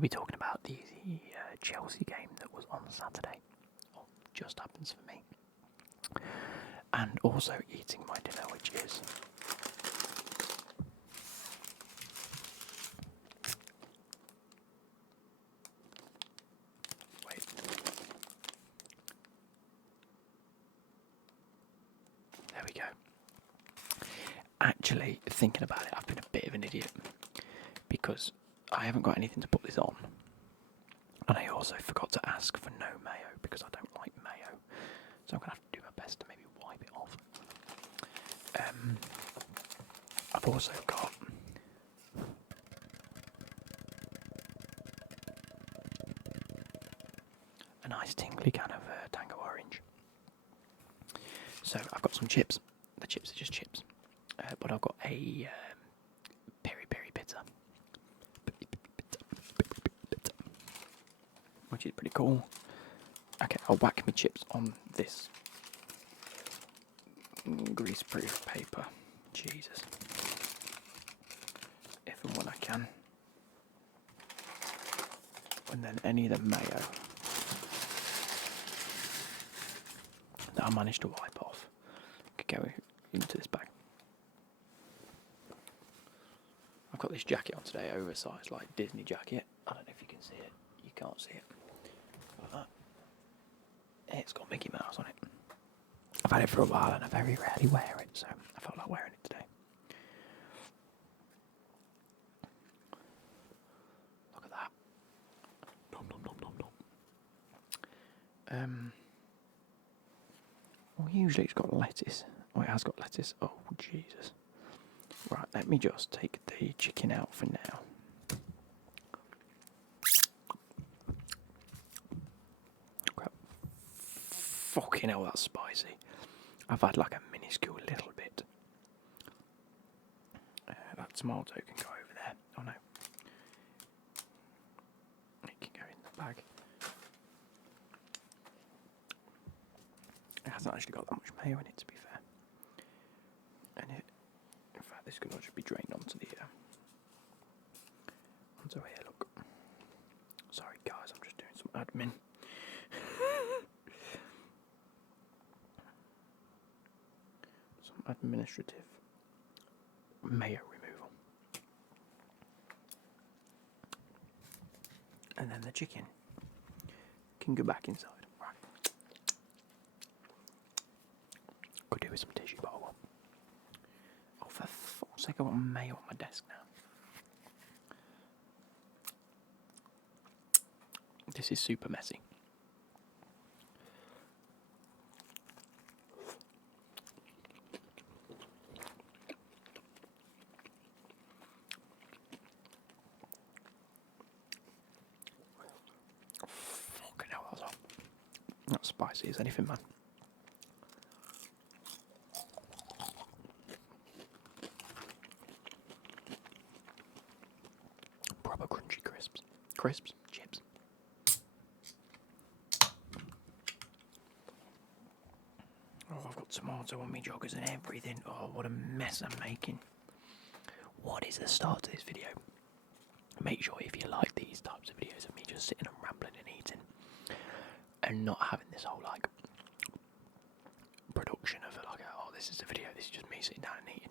to be talking about the Chelsea game that was on Saturday. Or just happens for me. And also eating my dinner, which is there we go. Actually, thinking about it, I've been a bit of an idiot because I haven't got anything to put this on. And I also forgot to ask for no mayo because I don't like mayo. So I'm going to have to do my best to maybe wipe it off. I've also got a nice tingly can of Tango Orange. So I've got some chips. The chips are just chips. But I've got a peri peri pizza. Which is pretty cool. Okay, I'll whack my chips on this grease-proof paper. Jesus. If and when I can. And then any of the mayo that I managed to wipe off could go into this bag. I've got this jacket on today, oversized, like Disney jacket. I don't know if you can see it. You can't see it. Like that. It's got Mickey Mouse on it. I've had it for a while and I very rarely wear it, so I felt like wearing it today. Look at that. Nom nom nom nom nom. Well, usually it's got lettuce. Oh, it has got lettuce. Oh, Jesus. Right, let me just take the chicken out for now. Crap. Fucking hell, that's spicy. I've had like a minuscule little bit. That tomato can go over there. Oh no. It can go in the bag. It hasn't actually got that much mayo in it, to be fair. And it, in fact, this could actually be drained onto the onto here. Look. Sorry, guys, I'm just doing some admin. Some administrative mayo removal. And then the chicken can go back inside. Right. Could do with some tissue, but I won't. Oh, for fuck's sake, I've got mayo on my desk now. This is super messy. Fucking hell, that's hot. Not spicy as anything, man. Proper crunchy crisps. Crisps, chips. Oh, I've got tomato on me joggers and everything. Oh, what a mess I'm making. What is the start to this video? Make sure if you like these types of videos of me just sitting and rambling and eating and not having this whole like production of it, like, oh, this is a video, this is just me sitting down and eating.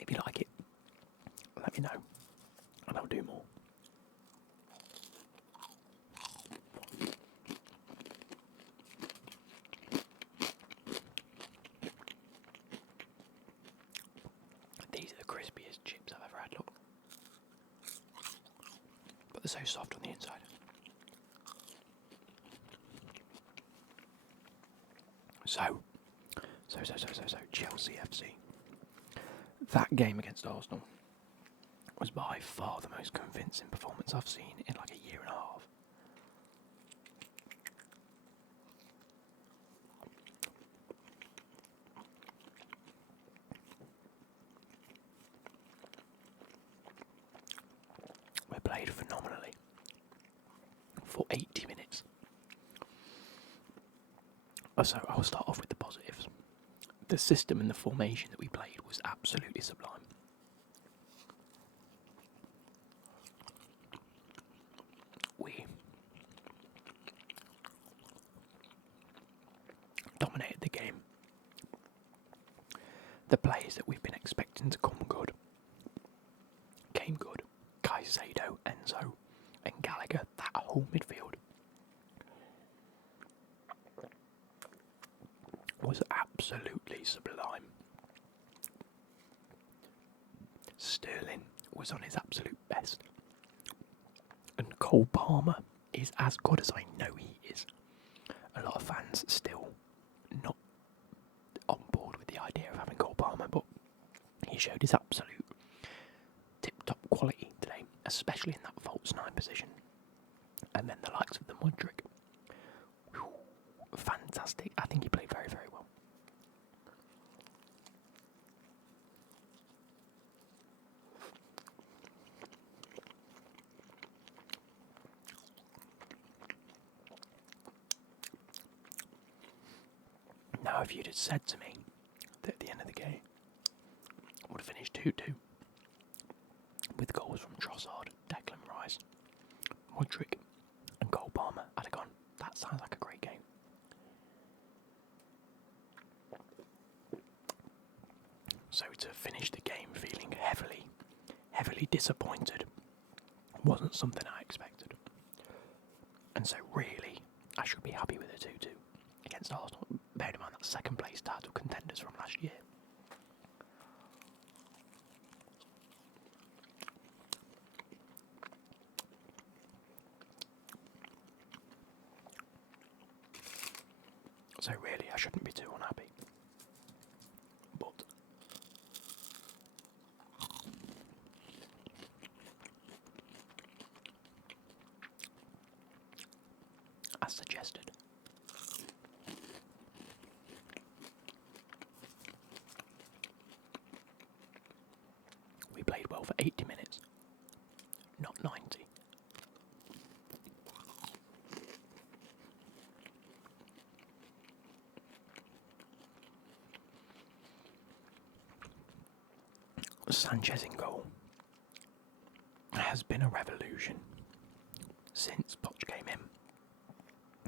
If you like it, let me know and I'll do more. These are the crispiest chips I've ever had, look. But they're so soft on the inside. So, Chelsea FC. That game against Arsenal was by far the most convincing performance I've seen in like a year and a half. We played phenomenally for 80 minutes. So I'll start off with the positives. The system and the formation that we played was absolutely sublime. expecting to come good came good. Caicedo, Enzo, and Gallagher, that whole midfield was absolutely sublime. Sterling was on his absolute best. And Cole Palmer is as good as I know he is. A lot of fans still not on board with the idea of having Cole Palmer, but he showed his absolute tip-top quality today, especially in that false nine position. And then the likes of the Mudryk. Fantastic. I think he played very, very well. Now, if you'd have said to me that at the end of the game would have finished 2-2 with goals from Trossard, Declan Rice, Mudryk and Cole Palmer, I'd have gone, that sounds like a great game. So to finish the game feeling heavily disappointed wasn't something I expected. And so really, I should be happy with a 2-2 against Arsenal. Bear in mind that second place title contenders from last year. So really, I shouldn't be too unhappy. But as suggested, we played well for 80 minutes, not 90. Sanchez in goal has been a revolution since Poch came in.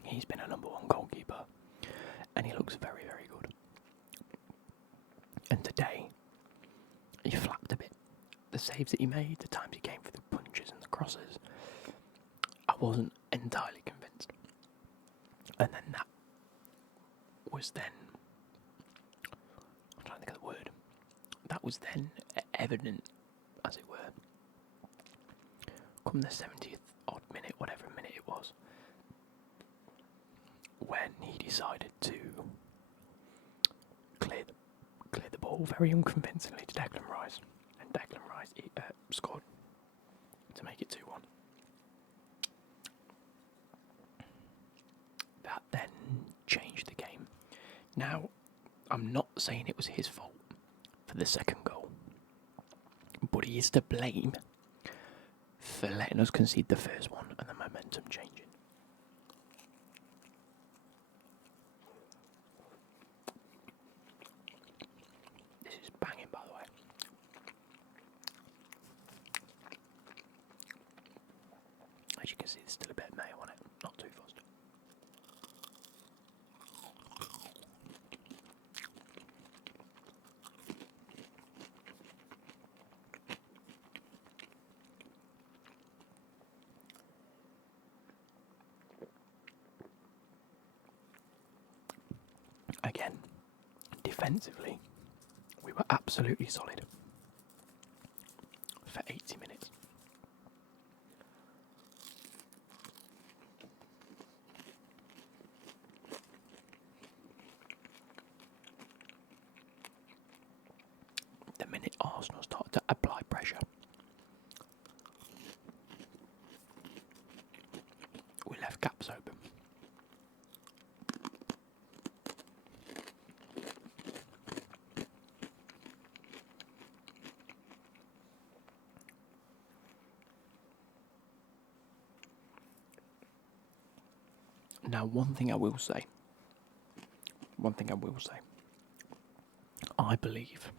He's been a number one goalkeeper and he looks very, very good. And today, he flapped a bit. The saves that he made, the times he came for the punches and the crosses, I wasn't entirely convinced. And then that was then, I'm trying to think of the word, that was then evident, as it were, come the 70th odd minute, whatever minute it was, when he decided to clear the ball very unconvincingly to Declan Rice, and Declan Rice scored to make it 2-1. That then changed the game. Now, I'm not saying it was his fault for the second goal, but he is to blame for letting us concede the first one and the momentum changing. This is banging, by the way. As you can see, there's still a bit of mayo on it, not too fussed. Again, defensively, we were absolutely solid for 80 minutes. The minute Arsenal started to apply pressure, we left gaps open. Now, one thing I will say, I believe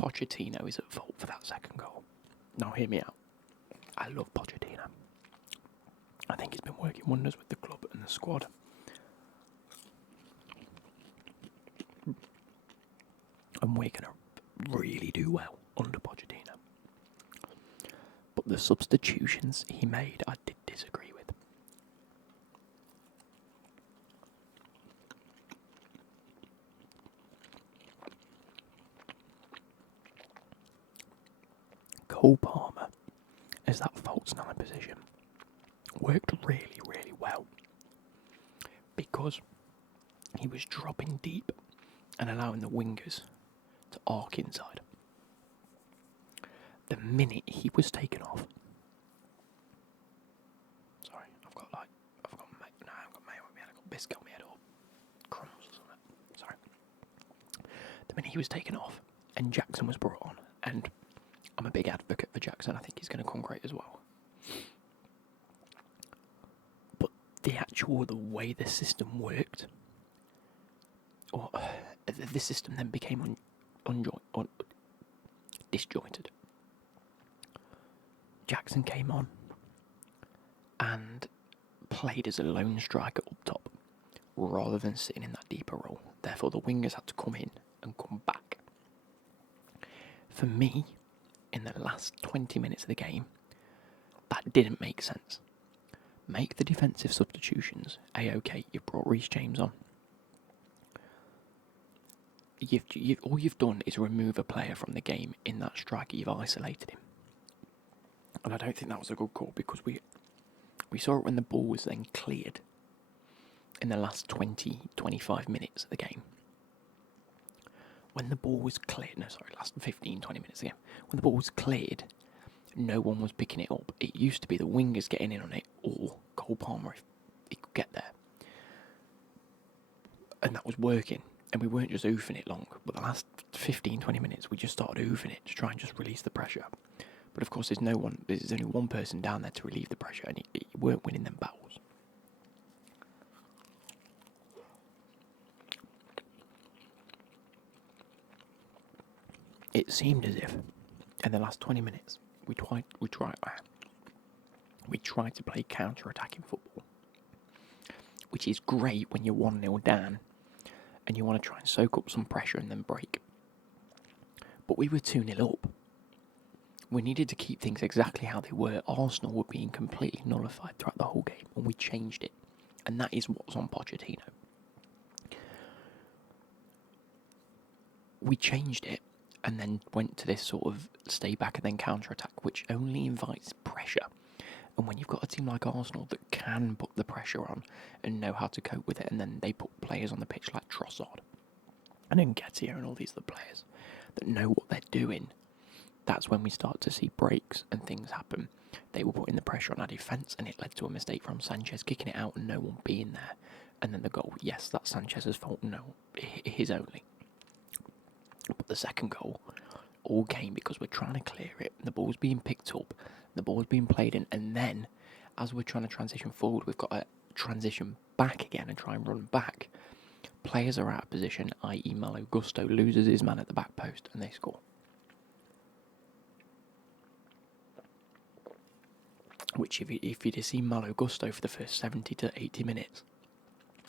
Pochettino is at fault for that second goal. Now, hear me out. I love Pochettino. I think he's been working wonders with the club and the squad. And we're going to, really do well under Pochettino. But the substitutions he made, I did disagree with. Cole Palmer, as that false nine position, worked really, really well because he was dropping deep and allowing the wingers to arc inside. The minute he was taken off, sorry, I've got mayo on my head, I've got biscuit on my head or crumbs or something. Sorry. The minute he was taken off and Jackson was brought on, and I'm a big advocate for Jackson, I think he's going to come great as well. But the way the system worked, or the system then became disjointed. Jackson came on and played as a lone striker up top rather than sitting in that deeper role. Therefore, the wingers had to come in and come back. For me, in the last 20 minutes of the game, that didn't make sense. Make the defensive substitutions. A-OK, you've brought Reece James on. All you've done is remove a player from the game in that striker. You've isolated him. And I don't think that was a good call because we saw it when the ball was then cleared in the last 20-25 minutes of the game. When the ball was cleared, last 15-20 minutes of the game. When the ball was cleared, no one was picking it up. It used to be the wingers getting in on it or Cole Palmer if he could get there. And that was working. And we weren't just oofing it long. But the last 15-20 minutes, we just started oofing it to try and just release the pressure. But of course, there's only one person down there to relieve the pressure, and you weren't winning them battles. It seemed as if, in the last 20 minutes, we tried to play counter-attacking football, which is great when you're 1-0 down, and you want to try and soak up some pressure and then break. But we were 2-0 up. We needed to keep things exactly how they were. Arsenal were being completely nullified throughout the whole game, and we changed it. And that is what's on Pochettino. We changed it, and then went to this sort of stay back and then counter-attack, which only invites pressure. And when you've got a team like Arsenal that can put the pressure on and know how to cope with it, and then they put players on the pitch like Trossard and Nketiah and all these other players that know what they're doing, that's when we start to see breaks and things happen. They were putting the pressure on our defence, and it led to a mistake from Sanchez kicking it out and no one being there. And then the goal, yes, that's Sanchez's fault. No, his only. But the second goal all came because we're trying to clear it. The ball's being picked up, the ball's being played in, and then as we're trying to transition forward, we've got to transition back again and try and run back. Players are out of position, i.e. Malo Gusto loses his man at the back post and they score. Which, if you'd have seen Malo Gusto for the first 70 to 80 minutes,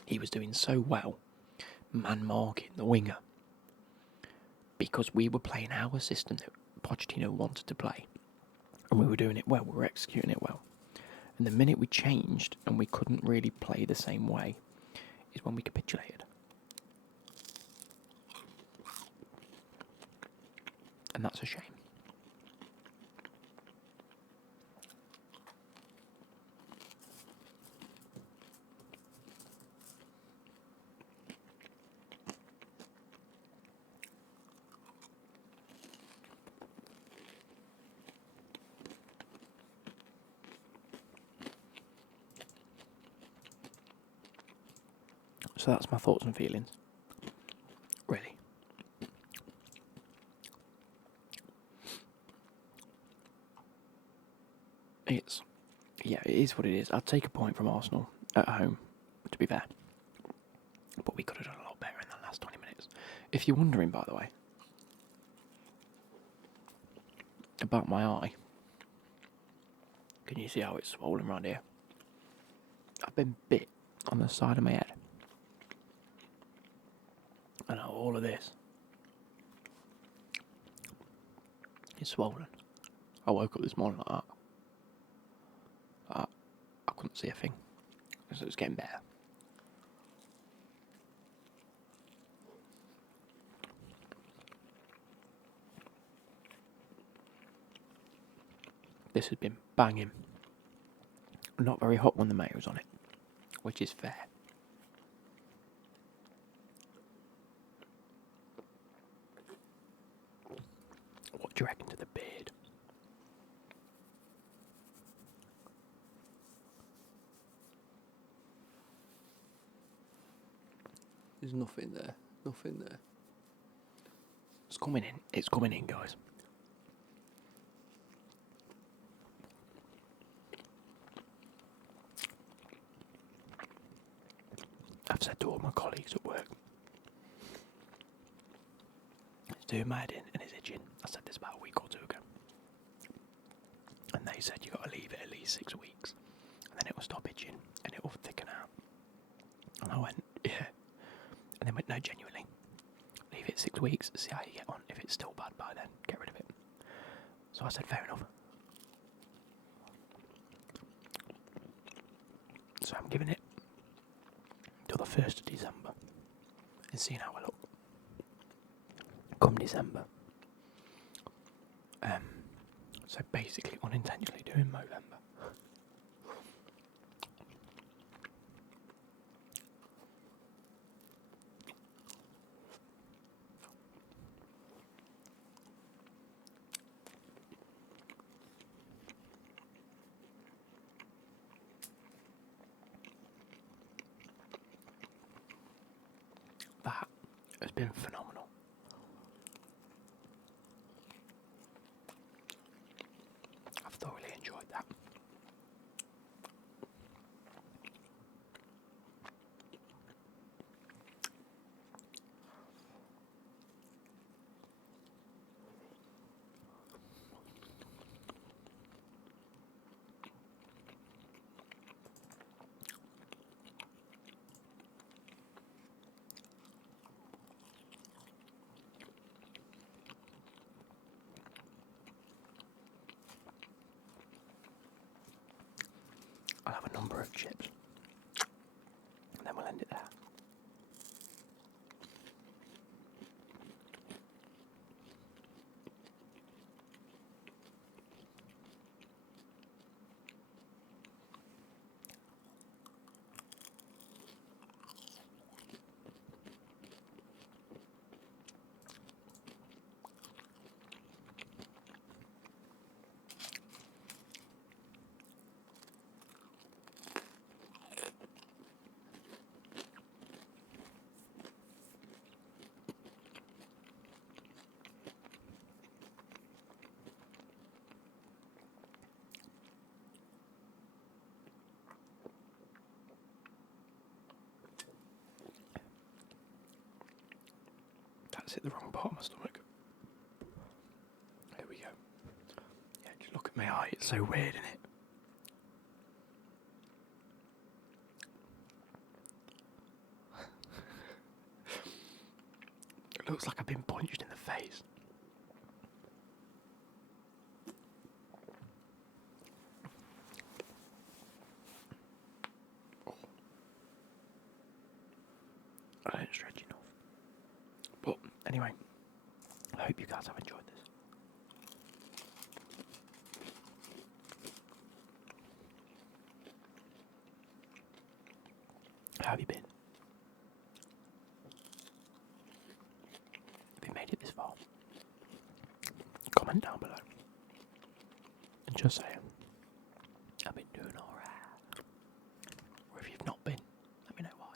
he was doing so well, man marking the winger, because we were playing our system that Pochettino wanted to play, and we were doing it well, we were executing it well. And the minute we changed and we couldn't really play the same way is when we capitulated. And that's a shame. So that's my thoughts and feelings. Really. It is what it is. I'd take a point from Arsenal at home, to be fair. But we could have done a lot better in the last 20 minutes. If you're wondering, by the way, about my eye, can you see how it's swollen around here? I've been bit on the side of my head. And all of this It's swollen. I woke up this morning like that. I couldn't see a thing. So it's getting better. This has been banging. Not very hot when the mayo's on it, which is fair. What do you reckon to the beard? There's nothing there. Nothing there. It's coming in. It's coming in, guys. I've said to all my colleagues at work, it's doing my head in and it's itching. I said this about a week or two ago. And they said you've got to leave it at least 6 weeks. And then it will stop itching and it will thicken out. And I went, yeah. And they went, no, genuinely. Leave it 6 weeks, see how you get on. If it's still bad by then, get rid of it. So I said, fair enough. So I'm giving it till the 1st of December and seeing how I look. Come December. So basically unintentionally doing Movember. That has been phenomenal. I've thoroughly enjoyed that. I'll have a number of chips. And then we'll end it there. That's hit the wrong part of my stomach. Here we go. Yeah, just look at my eye. It's so weird, isn't it? It looks like I've been punched in the face. I don't stretch enough. But anyway, I hope you guys have enjoyed this. How have you been? Have you made it this far? Comment down below. And just say, I've been doing alright. Or if you've not been, let me know why.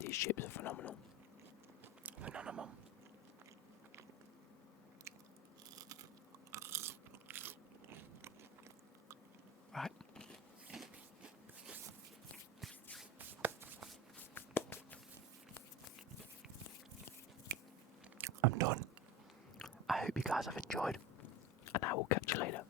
These chips are phenomenal. Phenomenal. Right. done. I hope you guys have enjoyed, and I will catch you later.